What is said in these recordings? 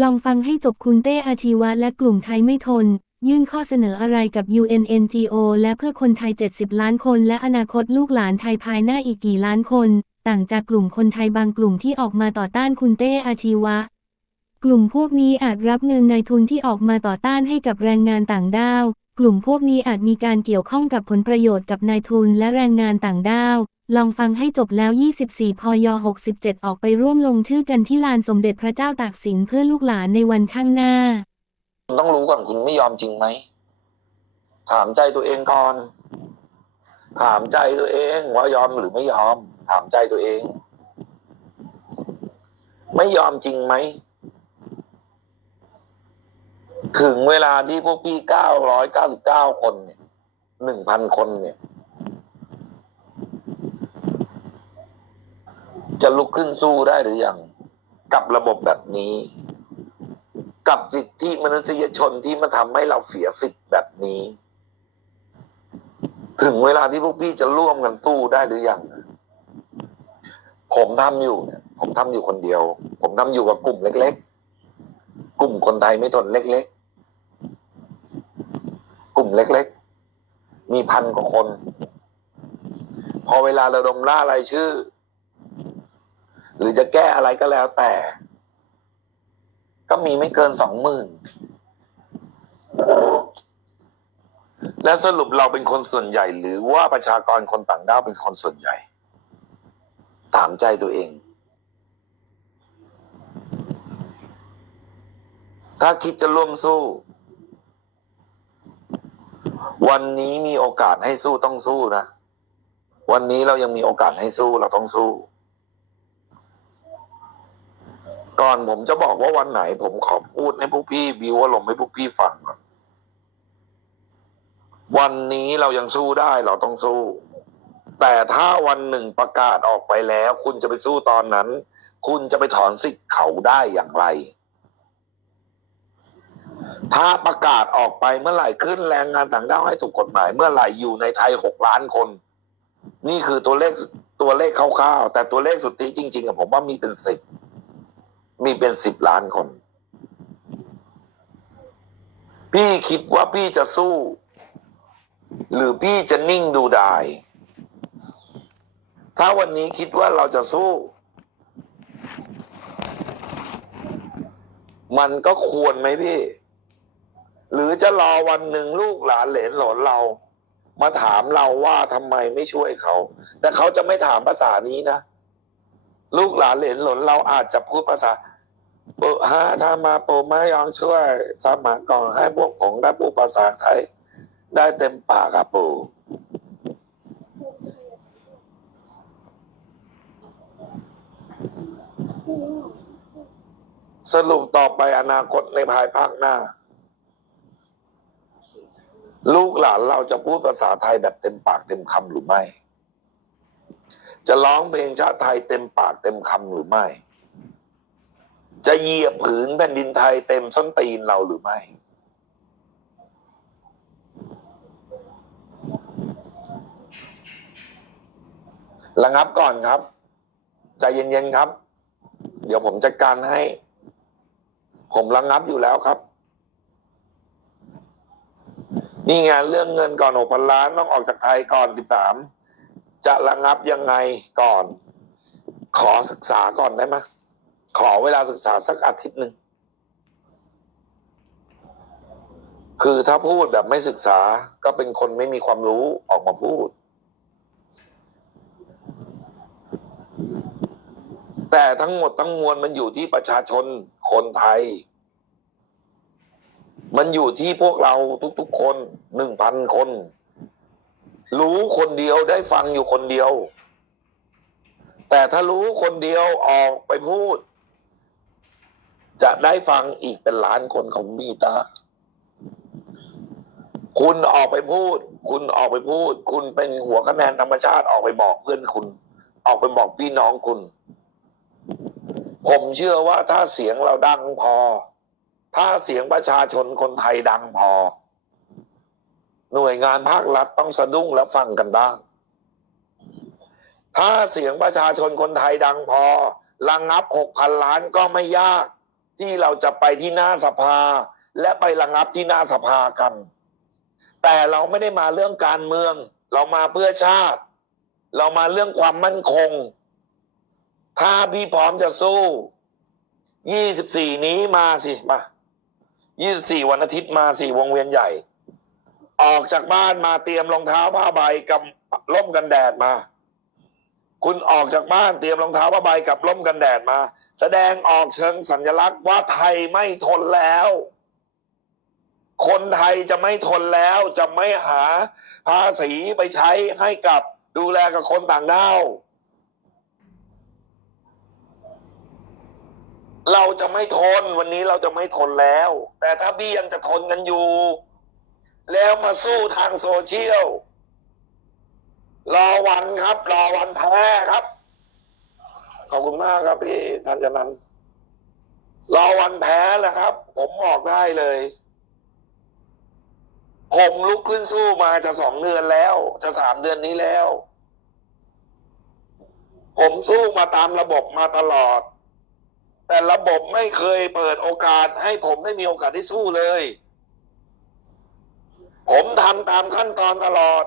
ลองฟังให้จบคุณเต้อาชีวะและกลุ่มไทยไม่ทน ยื่นข้อเสนออะไรกับ UNNGO และเพื่อคนไทย 70 ล้านคน และอนาคตลูกหลานไทยภายหน้าอีกกี่ล้านคน ต่างจากกลุ่มคนไทยบางกลุ่มที่ออกมาต่อต้านคุณเต้อาชีวะ กลุ่มพวกนี้อาจรับเงินนายทุนที่ออกมาต่อต้านให้กับแรงงานต่างด้าว กลุ่มพวกนี้อาจมีการเกี่ยวข้องกับผลประโยชน์กับนายทุนและแรงงานต่างด้าว ลองฟังให้จบแล้ว 24 พย 67 ออกไปร่วมลงชื่อกันที่ลานสมเด็จพระเจ้าตากสินเพื่อลูกหลานในวันข้างหน้า คุณต้องรู้ก่อนคุณไม่ยอมจริงไหม ถามใจตัวเองก่อน ถามใจตัวเองว่ายอมหรือไม่ยอม ถามใจตัวเอง ไม่ยอมจริงไหม ถึงเวลาที่พวกพี่เก้าร้อยเก้าสิบเก้าคนเนี่ยหนึ่งพันคนเนี่ย จะลุกขึ้นสู้ได้หรือยังกับระบบแบบนี้ กับสิทธิมนุษยชนที่มาทำให้เราเสียสิทธิ์แบบนี้ ถึงเวลาที่พวกพี่จะร่วมกันสู้ได้หรือยังผมทำอยู่เนี่ย ผมทำอยู่คนเดียว ผมทำอยู่กับกลุ่มเล็ก ๆ กลุ่มคนไทยไม่ทนเล็ก ๆ กลุ่มเล็กๆ มีพันกว่าคน พอเวลาระดมล่ารายชื่อ หรือจะแก้อะไรก็แล้วแต่ ก็มีไม่เกินสองหมื่นแล้วสรุปเราเป็นคนส่วนใหญ่ หรือว่าประชากรคนต่างด้าวเป็นคนส่วนใหญ่ ถามใจตัวเอง ถ้าคิดจะร่วมสู้ วันนี้มีโอกาสให้สู้ต้องสู้นะ วันนี้เรายังมีโอกาสให้สู้เราต้องสู้ ก่อนผมจะบอกว่าวันไหน ผมขอพูดให้พวกพี่บิวอารมณ์ให้พวกพี่ฟังก่อนวันนี้เรายังสู้ได้เราต้องสู้ แต่ถ้าวันหนึ่งประกาศออกไปแล้ว คุณจะไปสู้ตอนนั้น คุณจะไปถอนสิทธิ์เขาได้อย่างไร ถ้าประกาศออกไปเมื่อไหร่ขึ้นแรงงานต่างด้าวให้ถูกกฎหมาย เมื่อไหร่อยู่ในไทยหกล้านคน นี่คือตัวเลขตัวเลขคร่าวๆแต่ตัวเลขสุทธิจริงๆอะผมว่ามีเป็นสิบมีเป็นสิบล้านคน พี่คิดว่าพี่จะสู้ หรือพี่จะนิ่งดูดาย ถ้าวันนี้คิดว่าเราจะสู้ มันก็ควรไหมพี่ หรือจะรอวันหนึ่งลูกหลานเหลนหลนเรา มาถามเราว่าทำไมไม่ช่วยเขา แต่เขาจะไม่ถามภาษานี้นะ ลูกหลานเหลนหลนเราอาจจะพูดภาษาปุฮะถ้ามาปูไม่ยอมช่วยสมัครก่อนให้พวกผมได้พูดภาษาไทย ได้เต็มปากครับปูสรุปต่อไปอนาคตในภายภาคหน้า ลูกหลานเราจะพูดภาษาไทยแบบเต็มปากเต็มคำหรือไม่ จะร้องเพลงชาติไทยเต็มปากเต็มคำหรือไม่ จะเหยียบผืนแผ่นดินไทยเต็มส้นตีนเราหรือไม่ ระงับก่อนครับ ใจเย็นๆครับ เดี๋ยวผมจัดการให้ ผมระงับอยู่แล้วครับ นี่ไงเรื่องเงินก่อนหกพันล้านต้องออกจากไทยก่อนสิบสามจะระงับยังไงก่อน ขอศึกษาก่อนได้ไหมขอเวลาศึกษาสักอาทิตย์หนึ่งคือถ้าพูดแบบไม่ศึกษาก็เป็นคนไม่มีความรู้ออกมาพูด แต่ทั้งหมดทั้งมวลมันอยู่ที่ประชาชนคนไทย มันอยู่ที่พวกเราทุกๆคนหนึ่งพันคน รู้คนเดียวได้ฟังอยู่คนเดียว แต่ถ้ารู้คนเดียวออกไปพูด จะได้ฟังอีกเป็นล้านคนของมีตา คุณออกไปพูด คุณออกไปพูด คุณเป็นหัวคะแนนธรรมชาติออกไปบอกเพื่อนคุณ ออกไปบอกพี่น้องคุณ ผมเชื่อว่าถ้าเสียงเราดังพอ ถ้าเสียงประชาชนคนไทยดังพอ หน่วยงานภาครัฐต้องสะดุ้งและฟังกันบ้าง ถ้าเสียงประชาชนคนไทยดังพอระงับหกพันล้านก็ไม่ยาก ที่เราจะไปที่หน้าสภา และไประงับที่หน้าสภากัน แต่เราไม่ได้มาเรื่องการเมือง เรามาเพื่อชาติ เรามาเรื่องความมั่นคง ถ้าพี่พร้อมจะสู้ยี่สิบสี่นี้มาสิมา ยี่สิบสี่วันอาทิตย์มาสิวงเวียนใหญ่ ออกจากบ้านมาเตรียมรองเท้าผ้าใบกับร่มกันแดดมา คุณออกจากบ้านเตรียมรองเท้าผ้าใบกับร่มกันแดดมา แสดงออกเชิงสัญลักษณ์ว่าไทยไม่ทนแล้ว คนไทยจะไม่ทนแล้วจะไม่หาภาษีไปใช้ให้กับดูแลกับคนต่างด้าว เราจะไม่ทนวันนี้เราจะไม่ทนแล้ว แต่ถ้าพี่ยังจะทนกันอยู่ แล้วมาสู้ทางโซเชียลรอวันครับ รอวันแพ้ครับ ขอบคุณมากครับพี่ทันจนันรอวันแพ้แหละครับ ผมบอกได้เลย ผมลุกขึ้นสู้มาจะสองเดือนแล้ว จะสามเดือนนี้แล้ว ผมสู้มาตามระบบมาตลอด แต่ระบบไม่เคยเปิดโอกาสให้ผมได้มีโอกาสได้สู้เลย ผมทำตามขั้นตอนตลอด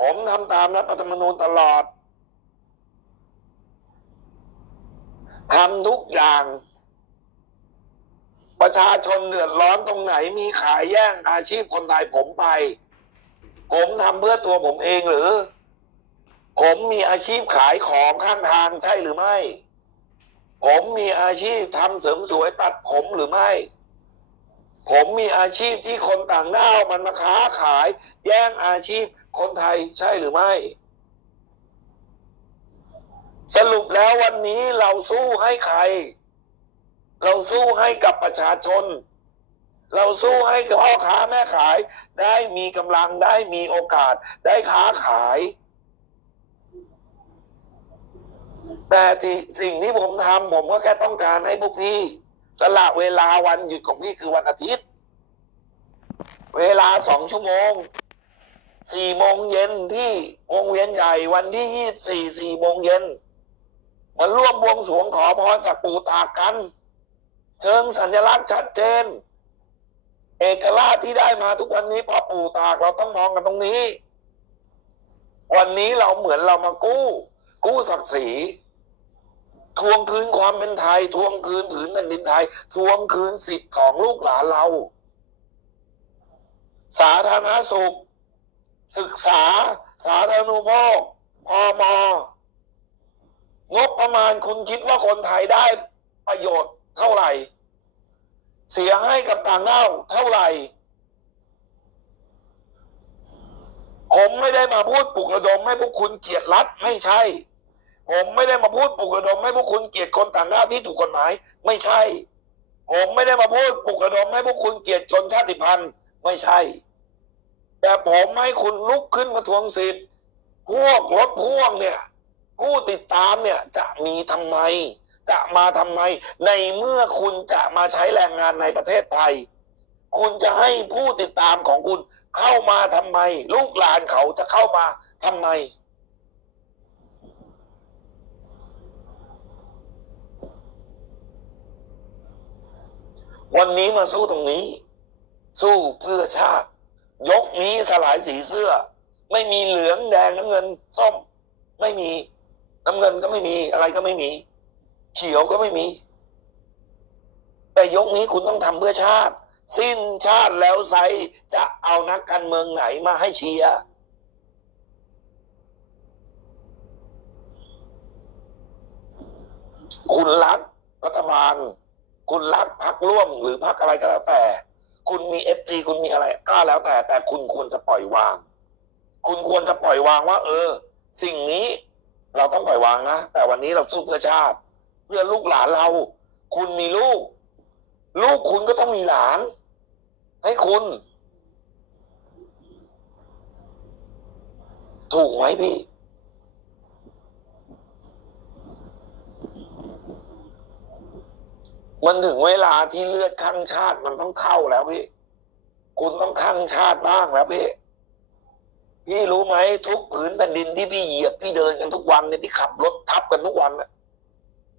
ผมทำตามรัฐธรรมนูญตลอดทำทุกอย่าง ประชาชนเดือดร้อนตรงไหนมีขายแย่งอาชีพคนไทยผมไป ผมทำเพื่อตัวผมเองหรือ ผมมีอาชีพขายของข้างทางใช่หรือไม่ ผมมีอาชีพทำเสริมสวยตัดผมหรือไม่ ผมมีอาชีพที่คนต่างด้าวมันมาค้าขาย แย่งอาชีพคนไทยใช่หรือไม่ สรุปแล้ววันนี้เราสู้ให้ใคร เราสู้ให้กับประชาชน เราสู้ให้กับพ่อค้าแม่ขาย ได้มีกำลังได้มีโอกาสได้ค้าขาย แต่ที่สิ่งที่ผมทำผมก็แค่ต้องการให้พวกพี่สละเวลาวันหยุดของพี่คือวันอาทิตย์ เวลาสองชั่วโมงสี่โมงเย็นที่วงเวียนใหญ่วันที่ยี่สี่สี่โมงเย็นมาร่วมบวงสรวงขอพรจากปู่ตากัน เชิงสัญลักษณ์ชัดเจน เอกราชที่ได้มาทุกวันนี้เพอปู่ตากเราต้องมองกันตรงนี้ วันนี้เราเหมือนเรามากู้ กู้ศักดิ์ศรี ทวงคืนความเป็นไทย ทวงคืนผืนแผ่นดินไทย ทวงคืนสิทธิ์ของลูกหลานเรา สาธารณสุข ศึกษา สาธารณูปโภคพอมงบประมาณคุณคิดว่าคนไทยได้ประโยชน์เท่าไหร่ เสียให้กับต่างด้าวเท่าไหร่ ผมไม่ได้มาพูดปลุกระดมให้พวกคุณเกลียดรัฐไม่ใช่ ผมไม่ได้มาพูดปลุกระดมให้พวกคุณเกลียดคนต่างด้าวที่ถูกกฎหมาย ไม่ใช่ ผมไม่ได้มาพูดปลุกระดมให้พวกคุณเกลียดชนชาติพันธุ์ไม่ใช่ แต่ผมให้คุณลุกขึ้นมาทวงสิทธิ์พวกรถพ่วงเนี่ยผู้ติดตามเนี่ยจะมีทำไม จะมาทำไม ในเมื่อคุณจะมาใช้แรงงานในประเทศไทย คุณจะให้ผู้ติดตามของคุณเข้ามาทำไม ลูกหลานเขาจะเข้ามาทำไม วันนี้มาสู้ตรงนี้ สู้เพื่อชาติ ยกนี้สลายสีเสื้อ ไม่มีเหลืองแดงน้ำเงินส้ม ไม่มี น้ำเงินก็ไม่มีอะไรก็ไม่มี เขียวก็ไม่มี แต่ยกนี้คุณต้องทำเพื่อชาติ สิ้นชาติแล้วไซจะเอานักการเมืองไหนมาให้เชียร์คุณรักรัฐบาล คุณรักพักร่วมหรือพักอะไรก็แล้วแต่ คุณมีเอฟซีคุณมีอะไรก็แล้วแต่ แต่คุณควรจะปล่อยวาง คุณควรจะปล่อยวางว่า เออ สิ่งนี้เราต้องปล่อยวางนะแต่วันนี้เราสู้เพื่อชาติ เพื่อลูกหลานเรา คุณมีลูก ลูกคุณก็ต้องมีหลาน ให้คุณ ถูกไหมพี่ มันถึงเวลาที่เลือดข้างชาติมันต้องเข้าแล้วพี่ คุณต้องข้างชาติบ้างแล้วพี่ พี่รู้ไหมทุกผืนแผ่นดินที่พี่เหยียบพี่เดินกันทุกวันเนี่ยที่ขับรถทับกันทุกวันน่ะ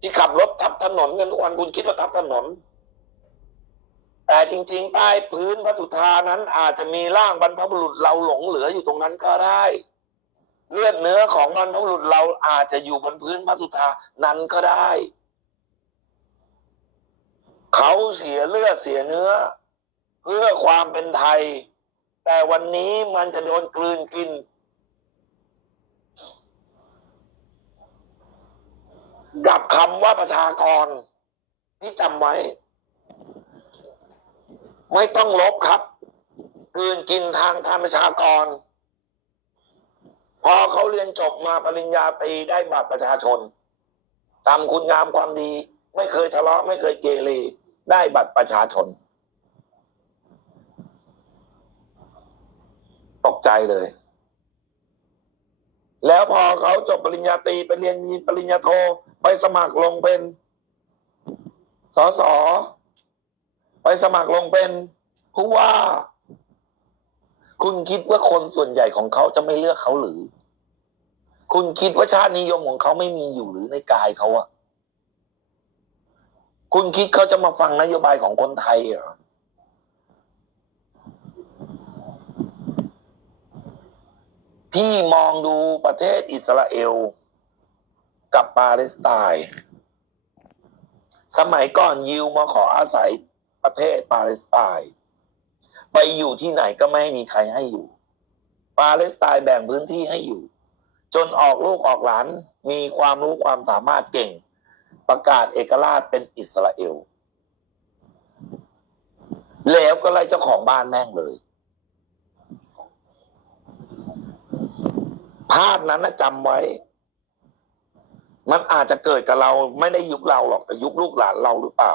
ที่ขับรถทับถนนกันทุกวันคุณคิดว่าทับถนน แต่จริง ๆ ใต้พื้นพระสุธานั้น อาจจะมีร่างบรรพบุรุษเราหลงเหลืออยู่ตรงนั้นก็ได้เลือดเนื้อของบรรพบุรุษเราอาจจะอยู่บนพื้นพระสุธานั้นก็ได้ เขาเสียเลือดเสียเนื้อ เพื่อความเป็นไทย แต่วันนี้มันจะโดนกลืนกิน กับคำว่าประชากร นี่จำไว้ ไม่ต้องลบครับ กลืนกินทางทางประชากร พอเขาเรียนจบมาปริญญาตรีได้บัตรประชาชนทำคุณงามความดี ไม่เคยทะเลาะไม่เคยเกเร ได้บัตรประชาชน ตกใจเลย แล้วพอเขาจบปริญญาตรีไปเรียนมีปริญญาโทไปสมัครลงเป็นสสไปสมัครลงเป็นผู้ว่า คุณคิดว่าคนส่วนใหญ่ของเขาจะไม่เลือกเขาหรือ คุณคิดว่าชาตินิยมของเขาไม่มีอยู่หรือในกายเขาอะ คุณคิดเขาจะมาฟังนโยบายของคนไทยเหรอพี่มองดูประเทศอิสราเอล กับปาเลสไตน์สมัยก่อนยิวมาขออาศัยประเทศปาเลสไตน์ไปอยู่ที่ไหนก็ไม่มีใครให้อยู่ ปาเลสไตน์แบ่งพื้นที่ให้อยู่ จนออกลูกออกหลานมีความรู้ความสามารถเก่ง ประกาศเอกราชเป็นอิสราเอล แล้วก็ไล่เจ้าของบ้านแม่งเลย ภาพนั้นนะจำไว้ มันอาจจะเกิดกับเราไม่ได้ยุคเราหรอกแต่ยุคลูกหลานเราหรือเปล่า